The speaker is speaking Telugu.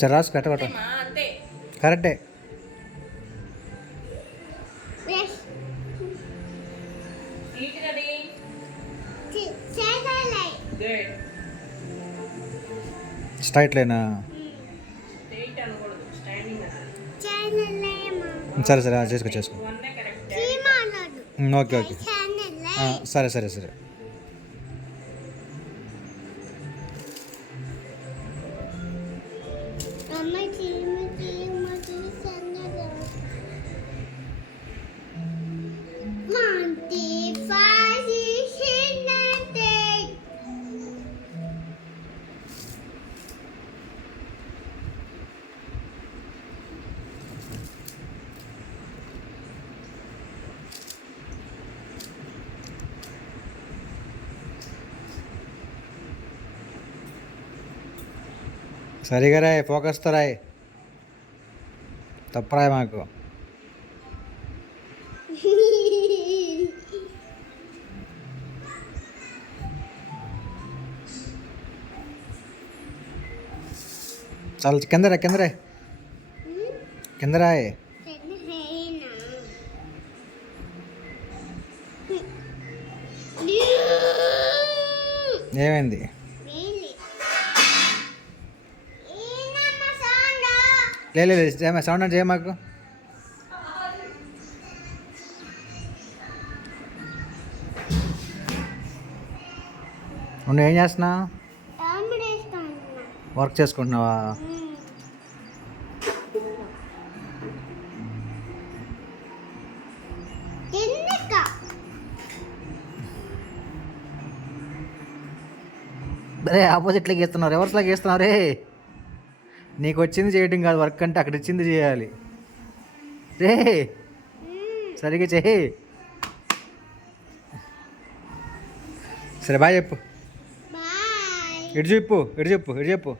సరే రాసు కట్టకట్ట కరెక్టే. స్ట్రైట్ లైనా? సరే సరే చేసుకో చేసుకో. ఓకే ఓకే సరే సరే సరే. సరిగా రాయ్, ఫోకస్తో రాయ్, తప్పరాయ్ మాకు. చాలా కింద రా, కింద రాయ్, కింద రాయ్. ఏమైంది? లేదు సౌండ్ అంటే చేయ మాకు. నువ్వు ఏం చేస్తున్నావు? వర్క్ చేసుకుంటున్నావా? రే ఆపోజిట్లో గీస్తున్నావు, రివర్స్లో గీస్తున్నావు రే. నీకు వచ్చింది చేయడం కాదు వర్క్, అంటే అక్కడ ఇచ్చింది చేయాలి రే. సరిగ్గా చెయ్యి. సరే బాయ్ చెప్పు. ఇటు చెప్పు, ఇటు చెప్పు, ఇటు చెప్పు.